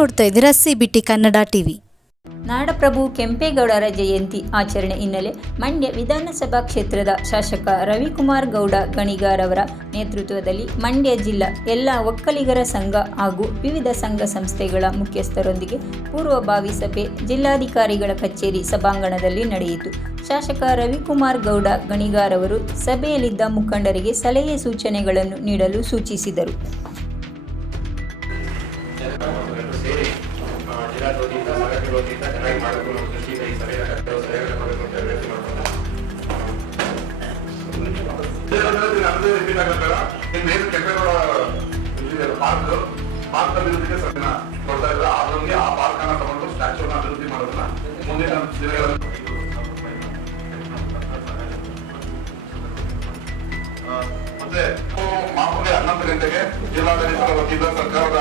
ನೋಡ್ತಾ ಇದ್ದೀರಾ CBT Kannada TV. ನಾಡಪ್ರಭು ಕೆಂಪೇಗೌಡರ ಜಯಂತಿ ಆಚರಣೆ ಹಿನ್ನೆಲೆ ಮಂಡ್ಯ ವಿಧಾನಸಭಾ ಕ್ಷೇತ್ರದ ಶಾಸಕ ರವಿಕುಮಾರ್ ಗೌಡ ಗಣಿಗಾರವರ ನೇತೃತ್ವದಲ್ಲಿ ಮಂಡ್ಯ ಜಿಲ್ಲಾ ಎಲ್ಲ ಒಕ್ಕಲಿಗರ ಸಂಘ ಹಾಗೂ ವಿವಿಧ ಸಂಘ ಸಂಸ್ಥೆಗಳ ಮುಖ್ಯಸ್ಥರೊಂದಿಗೆ ಪೂರ್ವಭಾವಿ ಸಭೆ ಜಿಲ್ಲಾಧಿಕಾರಿಗಳ ಕಚೇರಿ ಸಭಾಂಗಣದಲ್ಲಿ ನಡೆಯಿತು. ಶಾಸಕ ರವಿಕುಮಾರ್ ಗೌಡ ಗಣಿಗಾರವರು ಸಭೆಯಲ್ಲಿದ್ದ ಮುಖಂಡರಿಗೆ ಸಲಹೆ ಸೂಚನೆಗಳನ್ನು ನೀಡಲು ಸೂಚಿಸಿದರು. ಚೆನ್ನಾಗಿ ಮಾಡಬೇಕು ನಮ್ಮ ದೃಷ್ಟಿಯಿಂದ ಈ ಸಭೆಯ ಸಲಹೆಗಳನ್ನು ಮಾಡಬೇಕು ಅಂತ ಏನು ಕೆಂಪೇಗೌಡ ಪಾರ್ಕ್ ಅಭಿವೃದ್ಧಿಗೆ ಸಭೆನ ಕೊಡ್ತಾ ಇದ್ದಾರೆ. ಅದರೊಂದಿಗೆ ಆ ಪಾರ್ಕ್ ಅನ್ನ ತಗೊಂಡು ಸ್ಟ್ಯಾಚ್ಯೂನ ಅಭಿವೃದ್ಧಿ ಮಾಡೋದನ್ನ ಮುಂದಿನ ದಿನಗಳಲ್ಲಿ ಮತ್ತೆ ಮಾಮೂಲಿ 11 ಗಂಟೆಗೆ ಜಿಲ್ಲಾಡಳಿತದ ವತಿಯಿಂದ ಸರ್ಕಾರದ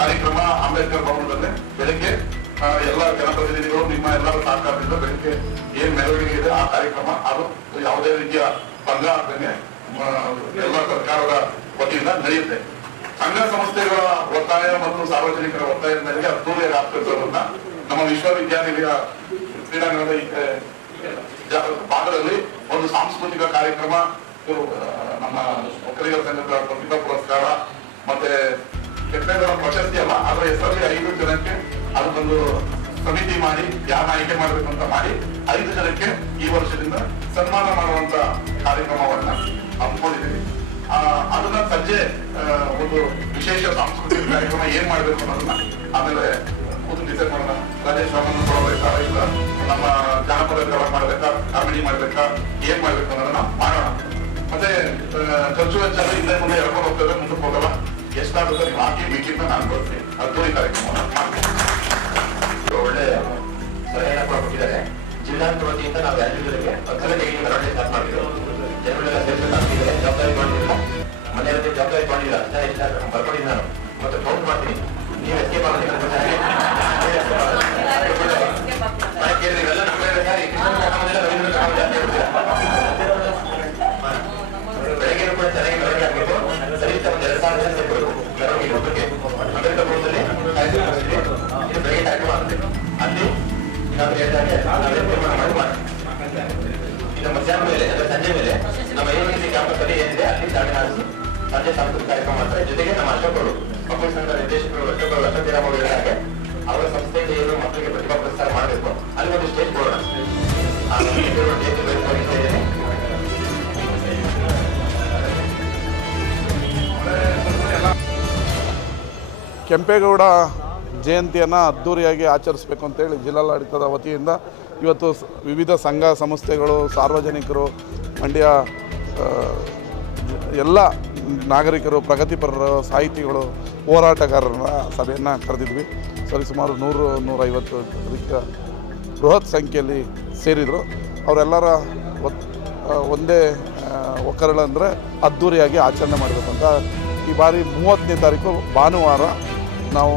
ಕಾರ್ಯಕ್ರಮ ಅಂಬೇಡ್ಕರ್ ಭವನದಲ್ಲಿ ಬೆಳಗ್ಗೆ ಎಲ್ಲ ಜನಪ್ರತಿನಿಧಿಗಳು ನಿಮ್ಮ ಎಲ್ಲರ ಸಹಕಾರದಿಂದ ಬೆಳಗ್ಗೆ ಏನ್ ಮೆರವಣಿಗೆ ಇದೆ ಆ ಕಾರ್ಯಕ್ರಮ ಅದು ಯಾವುದೇ ರೀತಿಯ ಭಂಗ ಆಗದಂಗೆ ಎಲ್ಲ ಸರ್ಕಾರದ ವತಿಯಿಂದ ನಡೆಯುತ್ತೆ. ಸಂಘ ಸಂಸ್ಥೆಗಳ ಒತ್ತಾಯ ಮತ್ತು ಸಾರ್ವಜನಿಕರ ಒತ್ತಾಯದ ಮೇರೆಗೆ ಅದ್ದೂರಿಯಾಗಿ ಆಗ್ತಿರೋದನ್ನ ನಮ್ಮ ವಿಶ್ವವಿದ್ಯಾನಿಲಯ ಕ್ರೀಡಾಂಗಣದ ಭಾಗದಲ್ಲಿ ಒಂದು ಸಾಂಸ್ಕೃತಿಕ ಕಾರ್ಯಕ್ರಮ, ನಮ್ಮ ಒಕ್ಕಲಿಗರ ಸಂಘದ ಪ್ರತಿಭಾ ಪುರಸ್ಕಾರ ಮತ್ತೆ ಕೆಂಪೇಗೌಡ ಪ್ರಶಸ್ತಿ ಅಲ್ಲ, ಅದರ ಹೆಸರಲ್ಲಿ 5 ಜನಕ್ಕೆ ಅದಕ್ಕೊಂದು ಸಮಿತಿ ಮಾಡಿ ಯಾರನ್ನ ಆಯ್ಕೆ ಮಾಡಬೇಕು ಅಂತ ಮಾಡಿ 5 ಜನಕ್ಕೆ ಈ ವರ್ಷದಿಂದ ಸನ್ಮಾನ ಮಾಡುವಂತ ಕಾರ್ಯಕ್ರಮವನ್ನ ಹಮ್ಮಿಕೊಂಡಿದ್ದೀವಿ. ಅದನ್ನ ಸಂಜೆ ಒಂದು ವಿಶೇಷ ಸಾಂಸ್ಕೃತಿಕ ಕಾರ್ಯಕ್ರಮ ಏನ್ ಮಾಡ್ಬೇಕು ಅನ್ನೋದನ್ನ ಆಮೇಲೆ ಕೂತು ಡಿಸೈಡ್ ಮಾಡೋಣ. ರಾಜೇಶ್ ರಾಮನ್ ಕೊಡಬೇಕಾ, ಇಲ್ಲ ನಮ್ಮ ಜಾನಪದ ಕಲಾ ಮಾಡ್ಬೇಕಾ, ಕಾಮಿಡಿ ಮಾಡ್ಬೇಕಾ, ಏನ್ ಮಾಡ್ಬೇಕು ಅನ್ನೋದನ್ನ ಮಾಡೋಣ. ಮತ್ತೆ ಖರ್ಚು ವೆಚ್ಚ ಹಿಂದೆ ಮುಂದೆ ಎಳ್ಕೊಂಡು ಹೋಗ್ತದೆ, ಮುಂದಕ್ಕೆ ಹೋಗಲ್ಲ. ಎಷ್ಟಾಗುತ್ತೆ ನೀವು ಹಾಕಿ ಮೀಟಿಂಗ್ ನಾನು ಬರ್ತೀನಿ. ಅದ್ದೂರಿ ಕಾರ್ಯಕ್ರಮವನ್ನು ಮಾಡ್ತೀನಿ. ಒಳ್ಳೆ ಸಲಹೆಯನ್ನು ಕೂಡ ಕೊಟ್ಟಿದ್ದಾರೆ. ಜಿಲ್ಲಾಡಳಿತ ವತಿಯಿಂದ ನಾವು ರಾಜ್ಯಗಳಿಗೆ ಮೆರವಣಿಗೆ ಸ್ಟಾರ್ಟ್ ಮಾಡಿದ್ರು. ಜನಗಳೆಲ್ಲ ಸೇರಿಸಿದ್ದಾರೆ, ಜವಾಬ್ದಾರಿ ಮಾಡಿಲ್ಲ, ಮನೆಯಲ್ಲಿ ಜವಾಬ್ದಾರಿ ಮಾಡಿಲ್ಲ ಅಂತ ಬರ್ಕೊಂಡಿದ್ದು ನಾನು ಮತ್ತೆ ಕೌಂಟ್ ಮಾಡ್ತೀನಿ. ನೀವು ಎಸ್ಕೇಪ್ ಆಗೋದಿಲ್ಲ, ಬೆಳಗ್ಗೆ ಕೂಡ ಚೆನ್ನಾಗಿ ಮೆರವಣಿಗೆ ಆಗಬೇಕು. ಕನಿಷ್ಠ ಒಂದು 2,000 ಜನ ಸೇರ್ಬೇಕು ಮೆರವಣಿಗೆ ಒಬ್ಬರಿಗೆ. ಅಂಬೇಡ್ಕರ್ ಭವನದಲ್ಲಿ ಇದು ಬೆಳಗ್ಗೆ ಕಾರ್ಯಕ್ರಮ ಆಗುತ್ತೆ. ಅಲ್ಲಿ ನಾವು ಹೇಳಿದಾಗೆ ನಾವೇ ತೀರ್ಮಾನ ಮಾಡಿ ಇನ್ನು ಮಧ್ಯಾಹ್ನ ಮೇಲೆ ಅಂದರೆ ಸಂಜೆ ಮೇಲೆ ನಮ್ಮ AIC ಕ್ಯಾಂಪಸ್ ಅಲ್ಲಿ ಏನಿದೆ ಅಲ್ಲಿ ದಾಳಿ ಹಾರಿಸಿ ಸಂಜೆ ಸಾಂಸ್ಕೃತಿಕ ಕಾರ್ಯಕ್ರಮ ಮಾಡ್ತಾರೆ. ಜೊತೆಗೆ ನಮ್ಮ ಅಶೋಕರು ಮಕ್ಕಳ ಸಂಘದ ನಿರ್ದೇಶಕರು ಅಶೋಕರಾಮ್ ಅವರು ಹೇಳಿದಾಗೆ ಅವರ ಸಂಸ್ಥೆಗೆ ಏನು ಮಕ್ಕಳಿಗೆ ಪ್ರತಿಭಾ ಪುರಸ್ಕಾರ ಮಾಡಬೇಕು, ಅಲ್ಲಿ ಒಂದು ಸ್ಟೇಜ್ ಕೊಡೋಣ. ಕೆಂಪೇಗೌಡ ಜಯಂತಿಯನ್ನು ಅದ್ಧೂರಿಯಾಗಿ ಆಚರಿಸಬೇಕು ಅಂತೇಳಿ ಜಿಲ್ಲಾಡಳಿತದ ವತಿಯಿಂದ ಇವತ್ತು ವಿವಿಧ ಸಂಘ ಸಂಸ್ಥೆಗಳು, ಸಾರ್ವಜನಿಕರು, ಮಂಡ್ಯ ಎಲ್ಲ ನಾಗರಿಕರು, ಪ್ರಗತಿಪರರು, ಸಾಹಿತಿಗಳು, ಹೋರಾಟಗಾರರ ಸಭೆಯನ್ನು ಕರೆದಿದ್ವಿ. ಸುಮಾರು 100-150 ಬೃಹತ್ ಸಂಖ್ಯೆಯಲ್ಲಿ ಸೇರಿದರು. ಅವರೆಲ್ಲರ ಒಂದೇ ಒಕ್ಕರಳ ಅಂದರೆ ಅದ್ಧೂರಿಯಾಗಿ ಆಚರಣೆ ಮಾಡಬೇಕಂತ ಈ ಬಾರಿ 30ನೇ ತಾರೀಕು ಭಾನುವಾರ ನಾವು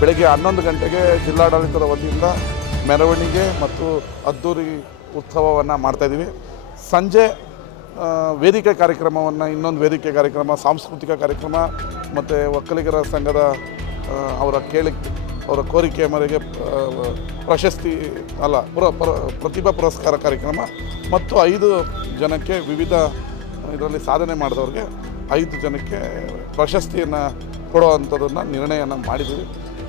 ಬೆಳಗ್ಗೆ 11 ಗಂಟೆಗೆ ಜಿಲ್ಲಾಡಳಿತದ ವತಿಯಿಂದ ಮೆರವಣಿಗೆ ಮತ್ತು ಅದ್ದೂರಿ ಉತ್ಸವವನ್ನು ಮಾಡ್ತಾಯಿದ್ದೀವಿ. ಸಂಜೆ ವೇದಿಕೆ ಕಾರ್ಯಕ್ರಮವನ್ನು, ಇನ್ನೊಂದು ವೇದಿಕೆ ಕಾರ್ಯಕ್ರಮ, ಸಾಂಸ್ಕೃತಿಕ ಕಾರ್ಯಕ್ರಮ ಮತ್ತು ಒಕ್ಕಲಿಗರ ಸಂಘದ ಅವರ ಕೋರಿಕೆಯ ಮೇರೆಗೆ ಪ್ರಶಸ್ತಿ ಅಲ್ಲ ಪ್ರತಿಭಾ ಪುರಸ್ಕಾರ ಕಾರ್ಯಕ್ರಮ ಮತ್ತು 5 ಜನಕ್ಕೆ ವಿವಿಧ ಇದರಲ್ಲಿ ಸಾಧನೆ ಮಾಡಿದವ್ರಿಗೆ 5 ಜನಕ್ಕೆ ಪ್ರಶಸ್ತಿಯನ್ನು ಕೊಡುವಂಥದ್ದನ್ನು ನಿರ್ಣಯನ ಮಾಡಿದ್ದೀವಿ.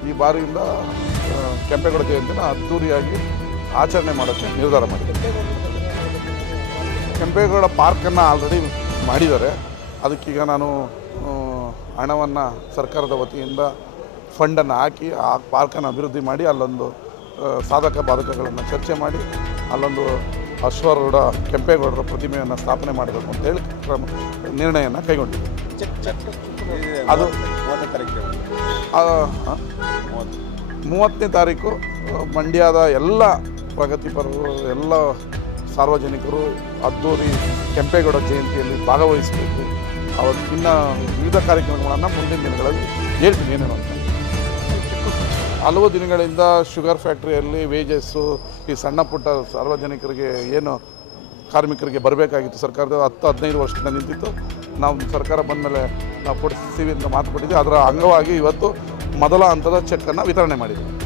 ಈ ಬಾರಿಯಿಂದ ಕೆಂಪೇಗೌಡ ಜಯಂತಿನ ಅದ್ದೂರಿಯಾಗಿ ಆಚರಣೆ ಮಾಡೋಕ್ಕೆ ನಿರ್ಧಾರ ಮಾಡಿದ್ದೀವಿ. ಕೆಂಪೇಗೌಡ ಪಾರ್ಕನ್ನು ಆಲ್ರೆಡಿ ಮಾಡಿದ್ದಾರೆ. ಅದಕ್ಕೀಗ ನಾನು ಹಣವನ್ನು ಸರ್ಕಾರದ ವತಿಯಿಂದ ಫಂಡನ್ನು ಹಾಕಿ ಆ ಪಾರ್ಕನ್ನು ಅಭಿವೃದ್ಧಿ ಮಾಡಿ ಅಲ್ಲೊಂದು ಸಾಧಕ ಬಾಧಕಗಳನ್ನು ಚರ್ಚೆ ಮಾಡಿ ಅಲ್ಲೊಂದು ಅಶ್ವಾರೂಢ ಕೆಂಪೇಗೌಡರ ಪ್ರತಿಮೆಯನ್ನು ಸ್ಥಾಪನೆ ಮಾಡಬೇಕು ಅಂತೇಳಿ ನಿರ್ಣಯನ ಕೈಗೊಂಡಿದೆ. ಅದು 30ನೇ ತಾರೀಕು ಮಂಡ್ಯದ ಎಲ್ಲ ಪ್ರಗತಿಪರರು, ಎಲ್ಲ ಸಾರ್ವಜನಿಕರು ಅದ್ದೂರಿ ಕೆಂಪೇಗೌಡ ಜಯಂತಿಯಲ್ಲಿ ಭಾಗವಹಿಸಬೇಕು. ಅವತ್ತಿನ ವಿವಿಧ ಕಾರ್ಯಕ್ರಮಗಳನ್ನು ಮುಂದಿನ ದಿನಗಳಲ್ಲಿ ಹೇಳ್ತೀನಿ ಏನೇನು ಅಂತ. ಹಲವು ದಿನಗಳಿಂದ ಶುಗರ್ ಫ್ಯಾಕ್ಟ್ರಿಯಲ್ಲಿ ವೇಜಸ್ಸು, ಈ ಸಣ್ಣ ಪುಟ್ಟ ಸಾರ್ವಜನಿಕರಿಗೆ ಏನು ಕಾರ್ಮಿಕರಿಗೆ ಬರಬೇಕಾಗಿತ್ತು ಸರ್ಕಾರದ 10-15 ವರ್ಷದಿಂದ ನಿಂತಿತ್ತು. ನಾವು ಸರ್ಕಾರ ಬಂದ ಮೇಲೆ ನಾವು ಕೊಡಿಸ್ತೀವಿ ಅಂತ ಮಾತು ಕೊಟ್ಟಿದ್ವಿ. ಅದರ ಅಂಗವಾಗಿ ಇವತ್ತು ಮೊದಲ ಹಂತದ ಚೆಕ್ಕನ್ನು ವಿತರಣೆ ಮಾಡಿದ್ದೀವಿ.